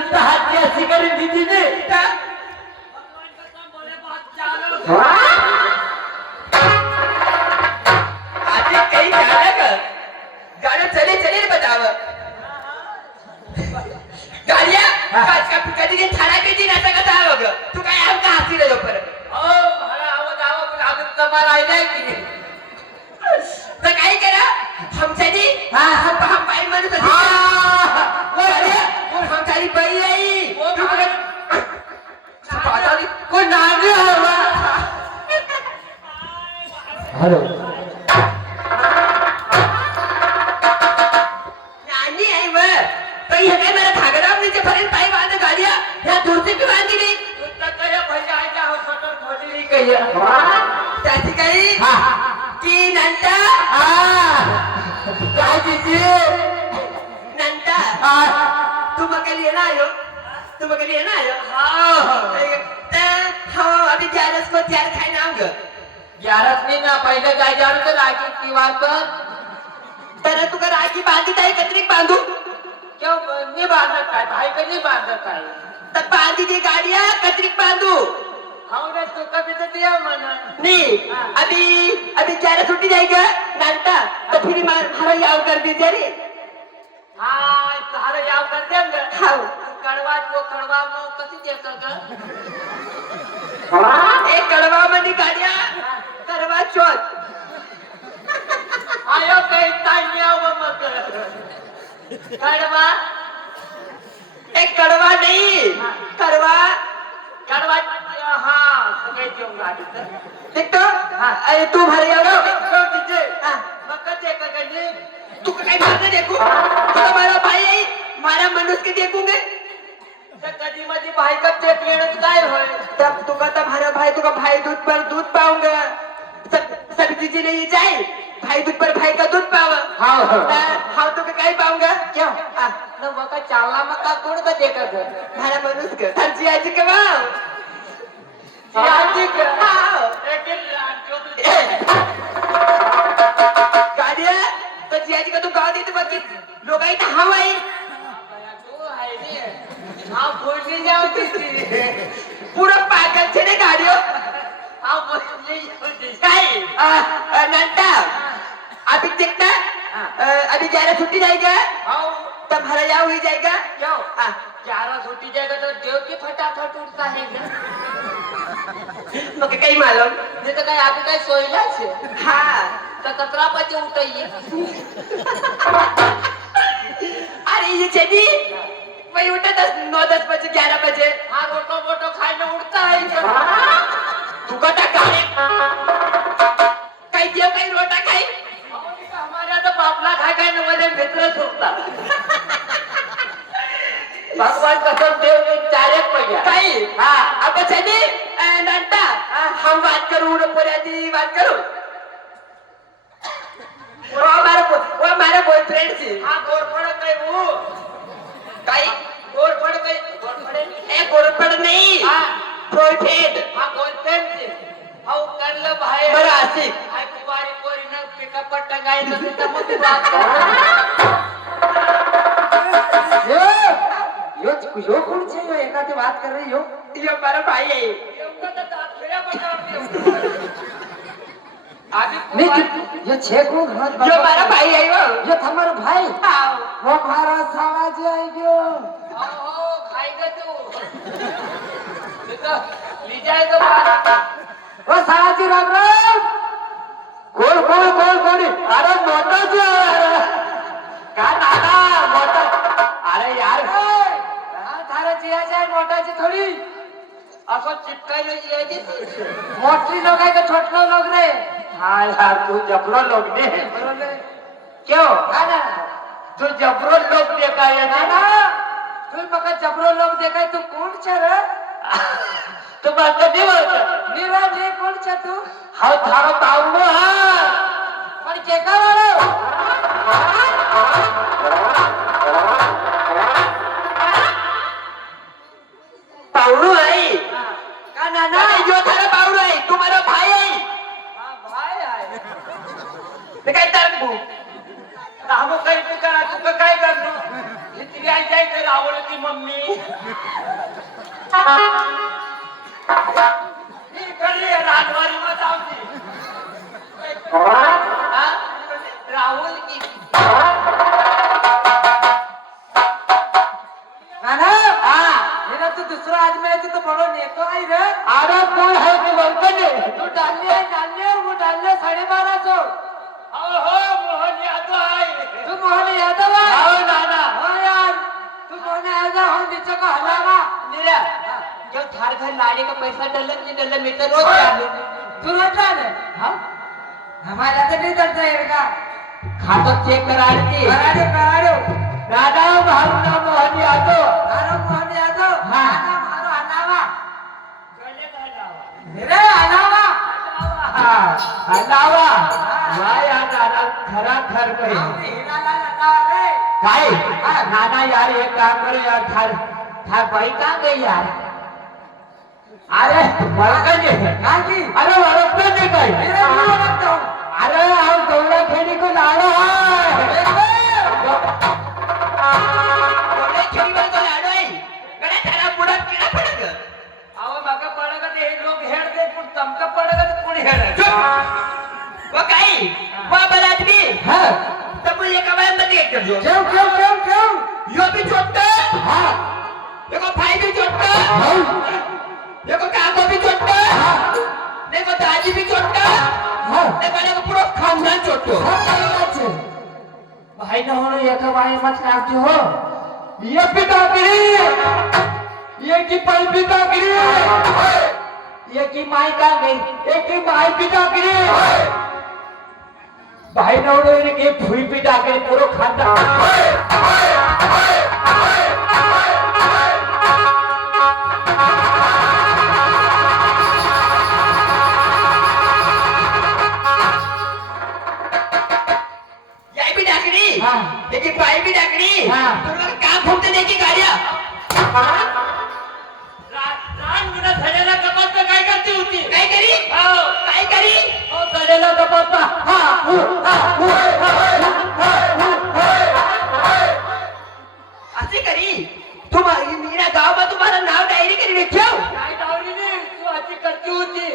उलट हात अशी करून दिली ने आधी काही झालं का गाणं चले चले बताव गाड्या कधी थाळा कधी नाचा कसा बघ तू काय आम का हसी रे परत मला आवाज आवा पण अजून कमा राहिलाय की तर काय करा हमसानी हम बाई म्हणत हमसानी बाई आई कोण नाणे हवा हॅलो नानी आई व काही हे काय मला धागराव नीचे पर्यंत पाय बांध गाड्या ह्या दुरती बी बांधली त्याची काही की नंतर काय तिची नंतर तू मग येणार आयो तू मग येणार हो अभी ग्यारस को त्यार खाय नाम ग ग्यारस मी ना पहिलं काय जाणू तर राखी की वाटत तर तुका राखी बांधित आहे कत्रिक बांधू किंवा मी बांधत काय भाई कधी बांधत काय तर बांधी दी गाड़िया कत्रिक बांधू हमने तो कभी तो दिया मना नहीं अभी ग्यारह छुट्टी जाएगा नानटा तो फिर हमारा याव कर दीजिए रे हाँ तारे याव कर देंगे हाँ कड़वा जो कड़वा में कसी देता का एक कड़वा मनी गाड़िया करवा चौथ आयो कहीं ताइया वो मत कड़वा एक कड़वा नहीं करवा कड़वा हाँ तो कहीं दूँगा देख तो अरे तू भर याव तो दीजिए हाँ मक्का देखा करने तू का मारने देखू तू हमारा भाई है मारा मनुष्य के देखूंगे तर कधी मध्ये भाई का चेक लेणं काय होय तब तुका तब हमारा भाई तुका भाई दूध पर दूध पाऊंगा सब चीजें नहीं जाए भाई दूध पर भाई का दूध पावा हाँ तो काय पाऊंगा क्यों न मका चालला मका कोण का देखा कर हमारा मनुष्य के हरजी आजी के वाव आजी का हाँ गाड़िया तो जियाजी का तू गाव देते बाकी लोग आई तो हम आई हाँ बोलने जाओ किसी पूरा पागल छे ने गाड़ियो हाँ बोलने जाओ काय नंटा अभी देखता अभी 11 छुट्टी जाएगा हाँ तब हरा याव हो जाएगा क्यों 11 छुट्टी जाएगा तो देव की फटाफट उठता है मग काही मालूम नहीं तो काय अभी काय सोयला छे हाँ तो कतरा बजे उठाइए अरे ये चली वही उठे 9-10 बजे 11 बजे हाँ रोटो बोटो खाने उठता है तू कटा खाने काही देव काही रोटा खाई हमारे तो बापला खाय काय न मध्ये मित्र झोपता भगवान कसम देव ने चारेक पहिया काही हाँ अब चली नंटा हम बात करूँ न पुरानी बात करूँ वो हमारा बॉयफ्रेंड थी हाँ गोरफड़ काय वो काही गोरफड़ काय ए गोरफड़ नहीं बॉयफ्रेंड हाँ गोरफड़ से हाउ कर ले भाई बड़ा आशिक हाय कुवारी कोरी न पिकअप पर टंगाई न से तब बात कर यो कौन छे यो एकाती बात कर रही हो ये हमारा भाई है ये छे को घात जो हमारा भाई है वो ये हमारा भाई हाँ वो हमारा साला जी आई गयो ओ खाएगा तू तो ले जाएगा बात ओ साला जी राम राम कोण अरे मोटा जी का दादा मोटा अरे यार थारा जिया जाए मोटा जी थोड़ी असो चिपकायला यायची मोठी लोग आहे का छोटलो लोग रे हाँ यार तू जबरो लोग ने क्यों ना तू जबरो लोग देखा है ना तू मका जबरो लोग देखा तू कोण छे रे तू बात कधी बोलतो नीरा जे कोण छे तू हा थारो पावनो हा पण केका वाळो पावड़ू है का नाना जो थारा पावड़ू है तुम्हारा भाई है हां भाई आहे ते काय तर रामो काही पुकारा तू काय करतो इतकी आई आहे ते राहुल की मम्मी इकडे राजवारी मग जाऊची राहुल की तू दुसरा आदमी आहे तो म्हणून येतो आहे रे. अरे कोण आहे ते बोलतो तू डालले वो डालले 12:30 हो मोहन यादव आहे तू मोहन यादव आहे हो नाना हो यार तू मोहन यादव हो नीचे का हलावा निरा जो थार घर लाने का पैसा डलत नहीं डल मैं तो रोज डालू तू रोज डाले हाँ हमारा तो नहीं डरता है का खाता चेक करा दी कराड़ो दादा मारू नाम मोहन यादव मारो मोहन यादव हाँ। आना मारो हलावा गले हलावा रे हलावा हलावा वाह यार दादा खरा खर पे हिराला हलावा रे काय नाना यार एक काम करो यार थार बाई कहाँ गई यार अरे वळखण काकी अरे वळखण नाही काय मेरा मुंह रखता हूं अरे हम दौड़ा खेली को लाड़ो है डोळे खेळी बंद लाडो आहे गड्या त्याला पुढे किडा पडक अहो मग पडग ते लोक हेड दे पण तमका पडग ते कोणी हेड वो काय वो बड़ा आदमी हां तब ये कबाय मत एक कर दो क्यों यो भी छोटा हां देखो भाई भी छोटा देखो काको भी छोटा देखो दादी भी छोटा हां देखो पूरा खानदान छोटो भाई न होनो एक भाई मत काटती हो ये पितागिरी ये की पल पितागिरी ये की माई का गई एक की माई पितागिरी भाई न होनो ये की फुई पितागिरी पूरा खानदान देखिए पाई भी डाकड़ी हाँ। तुम लोग कहाँ घूमते देखी गाड़ियाँ रान गुना सजेला कपात काय करती होती काय करी हो काय करी हो सजेला कपात असे करी तुम मेरा गांव में तुम्हारा नाव डायरी करी रखियो काय डावरी ने तू अशी करती होती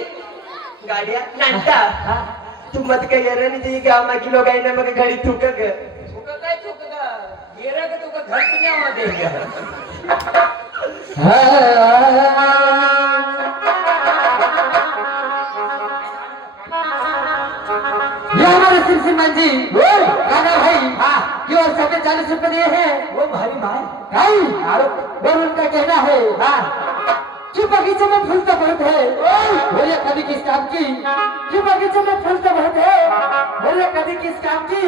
गाड़ियाँ नंटा तुम मत कहिए रे नहीं गांव में की लोग आईने मग गाड़ी थूक ग तुका काय चुकदा गेरा का तुका घर पुण्यामध्ये ये हमारे सिमसिमन जी गाना भाई हाँ जो सभी 40 रुपए दिए हैं वो भारी भाई भाई और उनका कहना है हाँ कि बगीचे में फूल तो बहुत है बोले कभी किस काम की कि बगीचे में फूल तो बहुत है बोले कभी किस काम की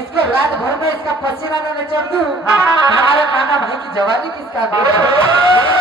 इसको रात भर में इसका पसीना न चढ़ दूं हमारे काना भाई की जवानी किस काम की